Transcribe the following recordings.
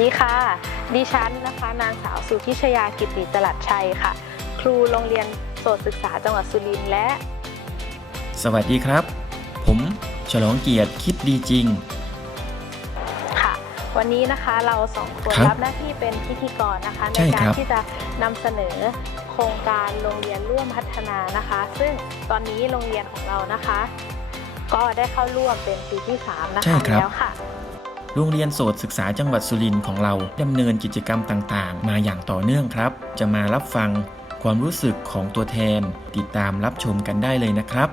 ดีค่ะ ดิฉันนะคะ นางสาวสุพิชยากิติจลัดชัยค่ะ ครูโรงเรียนโสตศึกษาจังหวัดสุรินทร์และ สวัสดีครับ ผมฉลองเกียรติคิดดีจริง ค่ะ วันนี้นะคะเราสองคนครับรับหน้าที่เป็นพิธีกรนะคะ ในใช่กาครรับ ที่จะนำเสนอโครงการโรงเรียนร่วมพัฒนานะคะ ซึ่งตอนนี้โรงเรียนของเรานะคะ ก็ได้เข้าร่วมเป็นปีที่สามนะใช่คะครับ แล้วค่ะ โรงเรียนโสตศึกษาจังหวัดสุรินทร์ของเราดำเนินกิจกรรมต่างๆ มาอย่างต่อเนื่องครับ จะมารับฟังความรู้สึกของตัวแทน ติดตามรับชมกันได้เลยนะครับ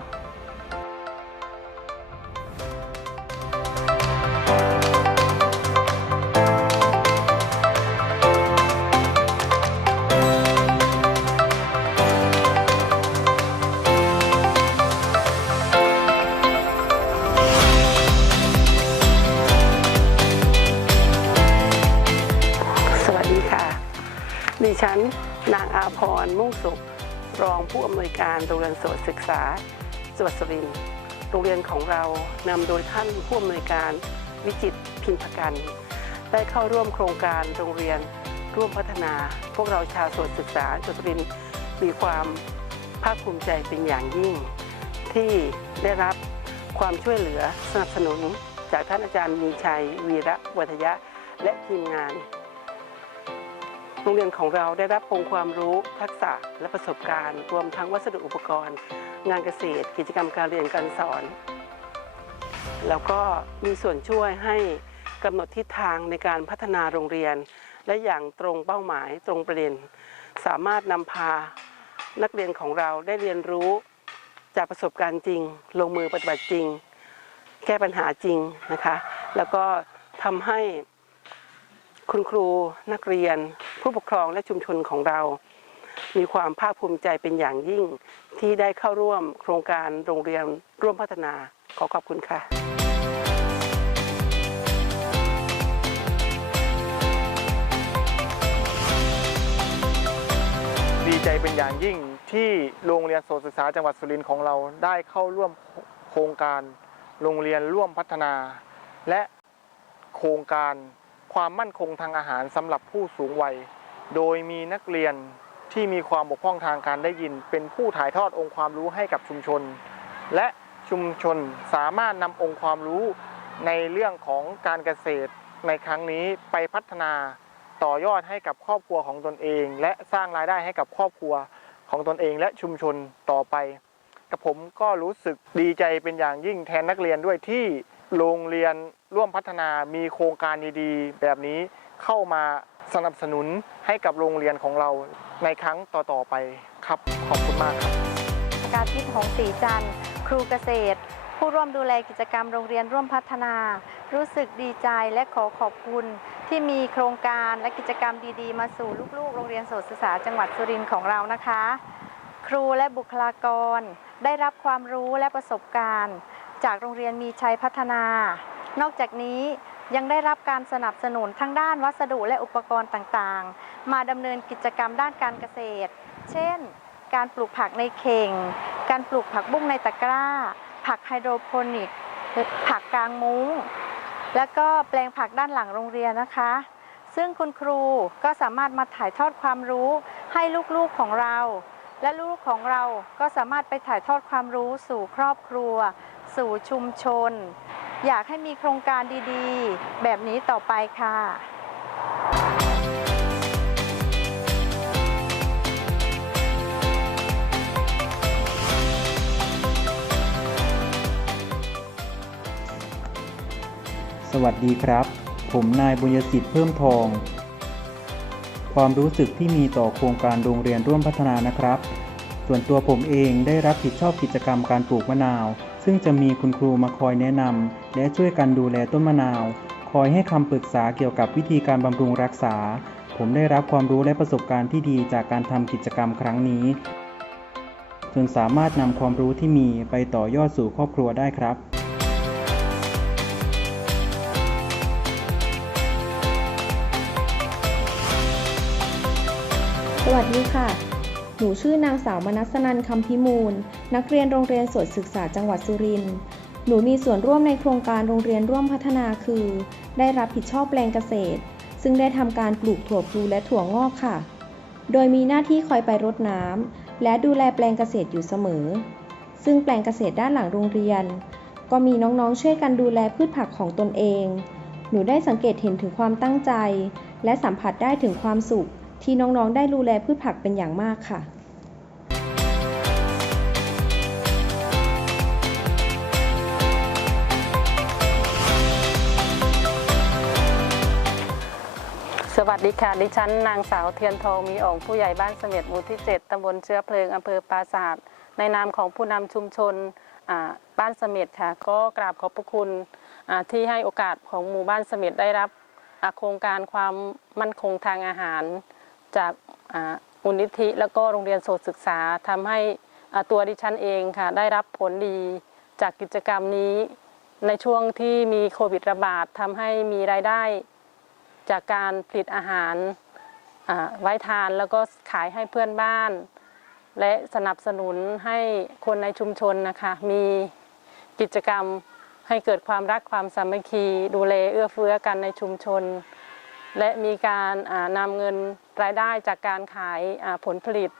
ฉัน นางอาพรมุ่งสุข รองผู้อำนวยการโรงเรียนโสตศึกษาจังหวัดสุรินทร์โรงเรียนของเรานำโดยท่านผู้อำนวยการวิจิตพิมพกัน ได้เข้าร่วมโครงการโรงเรียนร่วมพัฒนา พวกเราชาวโสตศึกษาจังหวัดสุรินทร์มีความภาคภูมิใจเป็นอย่างยิ่ง ที่ได้รับความช่วยเหลือสนับสนุนจากท่านอาจารย์มีชัย วีระวัฒยะ และทีมงาน โรงเรียนของเราได้รับองค์ความรู้ทักษะและประสบการณ์ รวมทั้งวัสดุอุปกรณ์ งานเกษตร กิจกรรมการเรียนการสอน แล้วก็มีส่วนช่วยให้กำหนดทิศทางในการพัฒนาโรงเรียน และอย่างตรงเป้าหมายตรงประเด็น สามารถนำพานักเรียนของเราได้เรียนรู้จากประสบการณ์จริง ลงมือปฏิบัติจริง แก้ปัญหาจริงนะคะ แล้วก็ทำให้คุณครูนักเรียน ผู้ปกครองและชุมชนของเรา มีความภาคภูมิใจเป็นอย่างยิ่งที่ได้เข้าร่วมโครงการโรงเรียนร่วมพัฒนาขอขอบคุณค่ะดีใจเป็นอย่างยิ่งที่โรงเรียนโสตศึกษาจังหวัดสุรินทร์ของเราได้เข้าร่วมโครงการโรงเรียนร่วมพัฒนา และโครงการ ความมั่นคงทางอาหารสำหรับผู้สูงวัย โดยมีนักเรียนที่มีความบกพร่องทางการได้ยิน เป็นผู้ถ่ายทอดองค์ความรู้ให้กับชุมชน และชุมชนสามารถนำองค์ความรู้ในเรื่องของการเกษตรในครั้งนี้ไปพัฒนาต่อยอดให้กับครอบครัวของตนเอง และสร้างรายได้ให้กับครอบครัวของตนเองและชุมชนต่อไปกับผมก็รู้สึกดีใจเป็นอย่างยิ่งแทนนักเรียนด้วยที่ โรงเรียนร่วมพัฒนามีโครงการดีๆ แบบนี้เข้ามาสนับสนุนให้กับโรงเรียนของเราในครั้งต่อๆไปครับ ขอบคุณมากครับกาทิพย์หงศรีจันทร์ครูเกษตร ผู้ร่วมดูแลกิจกรรมโรงเรียนร่วมพัฒนา รู้สึกดีใจและขอขอบคุณ ที่มีโครงการและกิจกรรมดีๆ มาสู่ลูกๆ โรงเรียนโสตศึกษาจังหวัดสุรินทร์ของเรานะคะ ครูและบุคลากร ได้รับความรู้และประสบการณ์ จากโรงเรียนมีชัยพัฒนา นอกจากนี้ยังได้รับการสนับสนุนทั้งด้านวัสดุและอุปกรณ์ต่างๆ มาดำเนินกิจกรรมด้านการเกษตร เช่น การปลูกผักในเข่ง การปลูกผักบุ้งในตะกร้า ผักไฮโดรโปนิก ผักกลางมุ้ง แล้วก็แปลงผักด้านหลังโรงเรียนนะคะ ซึ่งคุณครูก็สามารถมาถ่ายทอดความรู้ให้ลูกๆของเรา และลูกของเราก็สามารถไปถ่ายทอดความรู้สู่ครอบครัว สู่ชุมชน อยากให้มีโครงการดีๆ แบบนี้ต่อไปค่ะสวัสดีครับ ผมนายบุญยสิทธิ์เพิ่มทอง ความรู้สึกที่มีต่อโครงการโรงเรียนร่วมพัฒนานะครับ ส่วนตัวผมเองได้รับผิดชอบกิจกรรมการปลูกมะนาว ซึ่งจะมีคุณครูมาคอยแนะนำและช่วยกันดูแลต้นมะนาว คอยให้คำปรึกษาเกี่ยวกับวิธีการบำรุงรักษา ผมได้รับความรู้และประสบการณ์ที่ดีจากการทำกิจกรรมครั้งนี้ จนสามารถนำความรู้ที่มีไปต่อยอดสู่ครอบครัวได้ครับสวัสดีค่ะ หนูชื่อนางสาวมนัสนันคำพิมูล นักเรียนโรงเรียนสวนศึกษาจังหวัดสุรินทร์ หนูมีส่วนร่วมในโครงการโรงเรียนร่วมพัฒนาคือ ได้รับผิดชอบแปลงเกษตร ซึ่งได้ทำการปลูกถั่วพลูและถั่วงอกค่ะ โดยมีหน้าที่คอยไปรดน้ำและดูแลแปลงเกษตรอยู่เสมอ ซึ่งแปลงเกษตรด้านหลังโรงเรียน ก็มีน้องๆช่วยกันดูแลพืชผักของตนเอง หนูได้สังเกตเห็นถึงความตั้งใจ และสัมผัสได้ถึงความสุข ที่น้องๆ ได้ดูแลพืชผักเป็นอย่างมากค่ะสวัสดีค่ะ ดิฉันนางสาวเทียนทองมีอ่องผู้ใหญ่บ้านเสม็ดหมู่ที่ 7 ตำบลเชื้อเพลิง อำเภอปราศาสตร์ในนามของผู้นำชุมชนบ้านเสม็ดค่ะ ก็กราบขอบพระคุณที่ให้โอกาสของหมู่บ้านเสม็ดได้รับโครงการความมั่นคงทางอาหาร จากอ่ามูลนิธิแล้วก็โรงเรียนโสตศึกษาทำให้ตัวดิฉันเองค่ะได้รับผลดีจากกิจกรรมนี้ในช่วงที่มีโควิดระบาดทำให้มีรายได้ จากการผลิตอาหารไว้ทานแล้วก็ขายให้เพื่อนบ้าน และสนับสนุนให้คนในชุมชนนะคะมีกิจกรรมให้เกิดความรักความสามัคคี ดูแลเอื้อเฟื้อกันในชุมชน และมีการนำเงินรายได้จากการขายผลผลิต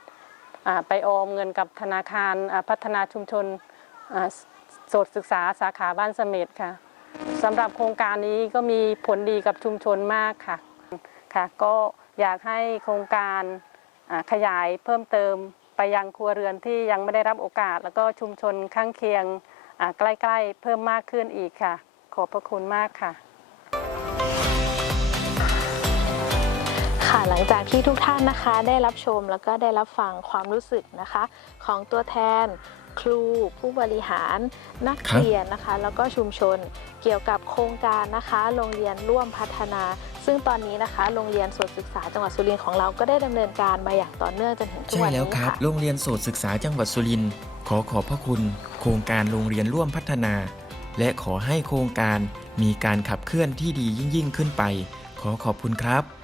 ไปออมเงินกับธนาคารพัฒนาชุมชนโสตศึกษาสาขาบ้านเสม็ดค่ะสำหรับโครงการนี้ก็มีผลดีกับชุมชนมากค่ะค่ะ ก็อยากให้โครงการขยายเพิ่มเติมไปยังครัวเรือนที่ยังไม่ได้รับโอกาส แล้วก็ชุมชนข้างเคียงใกล้ ๆ เพิ่มมากขึ้นอีกค่ะ ขอบพระคุณมากค่ะ หลังจากที่ทุกท่านนะคะได้รับชมแล้วก็ได้รับฟังความรู้สึกนะคะ ของตัวแทนครู ผู้บริหารนักเรียนนะคะ แล้วก็ชุมชนเกี่ยวกับโครงการนะคะ โรงเรียนร่วมพัฒนา ซึ่งตอนนี้นะคะ โรงเรียนสวนศึกษาจังหวัดสุรินทร์ของเราก็ได้ดำเนินการมาอย่างต่อเนื่องจนถึงทุกใช่วันแล้วครับ โรงเรียนโสตศึกษาจังหวัดสุรินทร์ขอขอบพระคุณ โครงการโรงเรียนร่วมพัฒนา และขอให้โครงการมีการขับเคลื่อนที่ดียิ่งยิ่งขึ้นไป ขอขอบคุณครับ